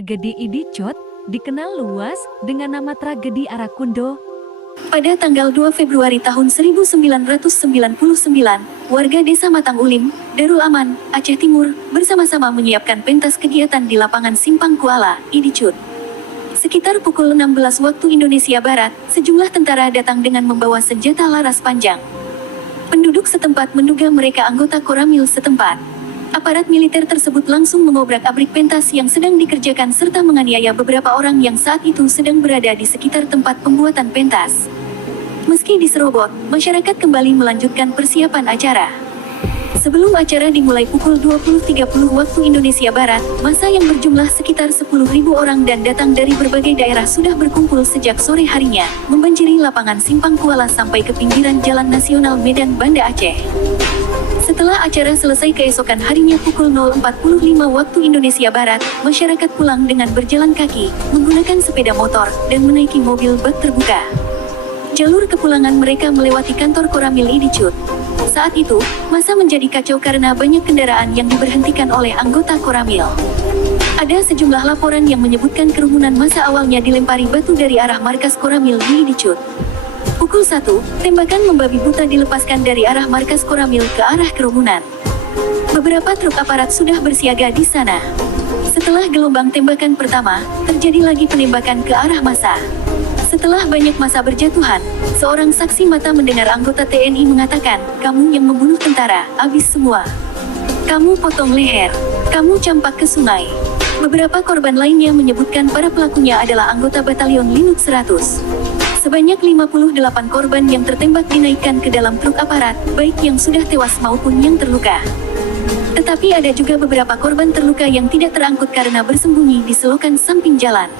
Tragedi Idicot dikenal luas dengan nama Tragedi Arakundo. Pada tanggal 2 Februari tahun 1999, warga desa Matang Ulim, Darul Aman, Aceh Timur, bersama-sama menyiapkan pentas kegiatan di lapangan Simpang Kuala, Idicot. Sekitar pukul 16 waktu Indonesia Barat, sejumlah tentara datang dengan membawa senjata laras panjang. Penduduk setempat menduga mereka anggota Koramil setempat. Aparat militer tersebut langsung mengobrak-abrik pentas yang sedang dikerjakan serta menganiaya beberapa orang yang saat itu sedang berada di sekitar tempat pembuatan pentas. Meski diserobot, masyarakat kembali melanjutkan persiapan acara. Sebelum acara dimulai pukul 20.30 waktu Indonesia Barat, massa yang berjumlah sekitar 10.000 orang dan datang dari berbagai daerah sudah berkumpul sejak sore harinya, membanjiri lapangan Simpang Kuala sampai ke pinggiran Jalan Nasional Medan Banda Aceh. Setelah acara selesai keesokan harinya pukul 0.45 waktu Indonesia Barat, masyarakat pulang dengan berjalan kaki, menggunakan sepeda motor, dan menaiki mobil bak terbuka. Jalur kepulangan mereka melewati kantor Koramil Idicot. Saat itu, masa menjadi kacau karena banyak kendaraan yang diberhentikan oleh anggota Koramil. Ada sejumlah laporan yang menyebutkan kerumunan massa awalnya dilempari batu dari arah markas Koramil di Idicot. Pukul 1, tembakan membabi buta dilepaskan dari arah markas Koramil ke arah kerumunan. Beberapa truk aparat sudah bersiaga di sana. Setelah gelombang tembakan pertama, terjadi lagi penembakan ke arah massa. Setelah banyak massa berjatuhan, seorang saksi mata mendengar anggota TNI mengatakan, "Kamu yang membunuh tentara, habis semua. Kamu potong leher. Kamu campak ke sungai." Beberapa korban lainnya menyebutkan para pelakunya adalah anggota Batalion Linut 100. Sebanyak 58 korban yang tertembak dinaikkan ke dalam truk aparat, baik yang sudah tewas maupun yang terluka. Tetapi ada juga beberapa korban terluka yang tidak terangkut karena bersembunyi di selokan samping jalan.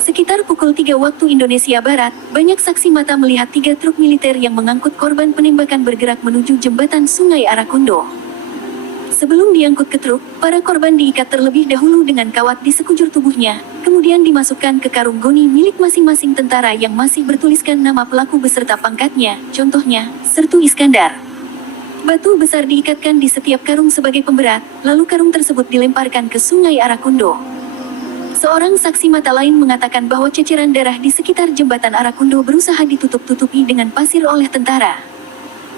Sekitar pukul 3 waktu Indonesia Barat, banyak saksi mata melihat 3 truk militer yang mengangkut korban penembakan bergerak menuju jembatan Sungai Arakundo. Sebelum diangkut ke truk, para korban diikat terlebih dahulu dengan kawat di sekujur tubuhnya, kemudian dimasukkan ke karung goni milik masing-masing tentara yang masih bertuliskan nama pelaku beserta pangkatnya, contohnya, Sertu Iskandar. Batu besar diikatkan di setiap karung sebagai pemberat, lalu karung tersebut dilemparkan ke Sungai Arakundo. Seorang saksi mata lain mengatakan bahwa ceceran darah di sekitar jembatan Arakundo berusaha ditutup-tutupi dengan pasir oleh tentara.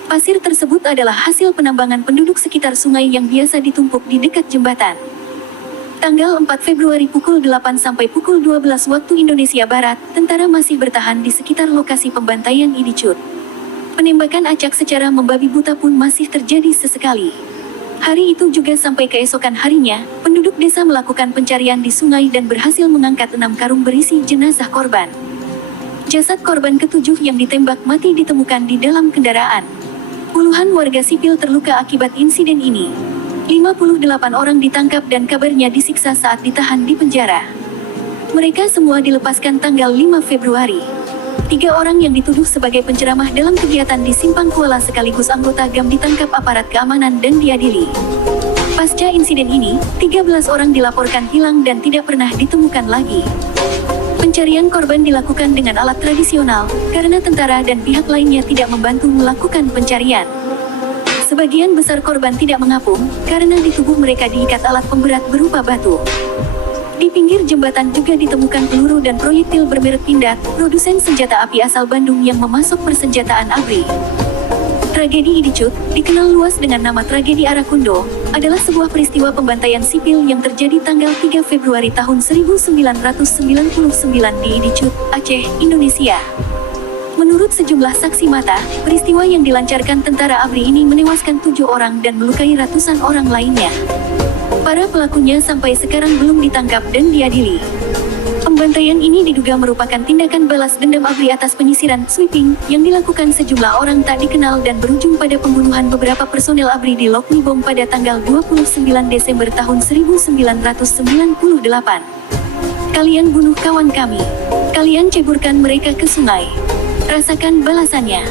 Pasir tersebut adalah hasil penambangan penduduk sekitar sungai yang biasa ditumpuk di dekat jembatan. Tanggal 4 Februari pukul 8 sampai pukul 12 waktu Indonesia Barat, tentara masih bertahan di sekitar lokasi pembantaian Idicot. Penembakan acak secara membabi buta pun masih terjadi sesekali. Hari itu juga sampai keesokan harinya, penduduk desa melakukan pencarian di sungai dan berhasil mengangkat 6 karung berisi jenazah korban. Jasad korban ke-7 yang ditembak mati ditemukan di dalam kendaraan. Puluhan warga sipil terluka akibat insiden ini. 58 orang ditangkap dan kabarnya disiksa saat ditahan di penjara. Mereka semua dilepaskan tanggal 5 Februari. 3 orang yang dituduh sebagai penceramah dalam kegiatan di Simpang Kuala sekaligus anggota GAM ditangkap aparat keamanan dan diadili. Pasca insiden ini, 13 orang dilaporkan hilang dan tidak pernah ditemukan lagi. Pencarian korban dilakukan dengan alat tradisional, karena tentara dan pihak lainnya tidak membantu melakukan pencarian. Sebagian besar korban tidak mengapung, karena di tubuh mereka diikat alat pemberat berupa batu. Di pinggir jembatan juga ditemukan peluru dan proyektil bermerek Pindad, produsen senjata api asal Bandung yang memasok persenjataan ABRI. Tragedi Idicot, dikenal luas dengan nama Tragedi Arakundo, adalah sebuah peristiwa pembantaian sipil yang terjadi tanggal 3 Februari tahun 1999 di Idicot, Aceh, Indonesia. Menurut sejumlah saksi mata, peristiwa yang dilancarkan tentara ABRI ini menewaskan 7 orang dan melukai ratusan orang lainnya. Para pelakunya sampai sekarang belum ditangkap dan diadili. Pembantaian ini diduga merupakan tindakan balas dendam ABRI atas penyisiran sweeping yang dilakukan sejumlah orang tak dikenal dan berujung pada pembunuhan beberapa personel ABRI di Lokni Bom pada tanggal 29 Desember tahun 1998. Kalian bunuh kawan kami. Kalian ceburkan mereka ke sungai. Rasakan balasannya.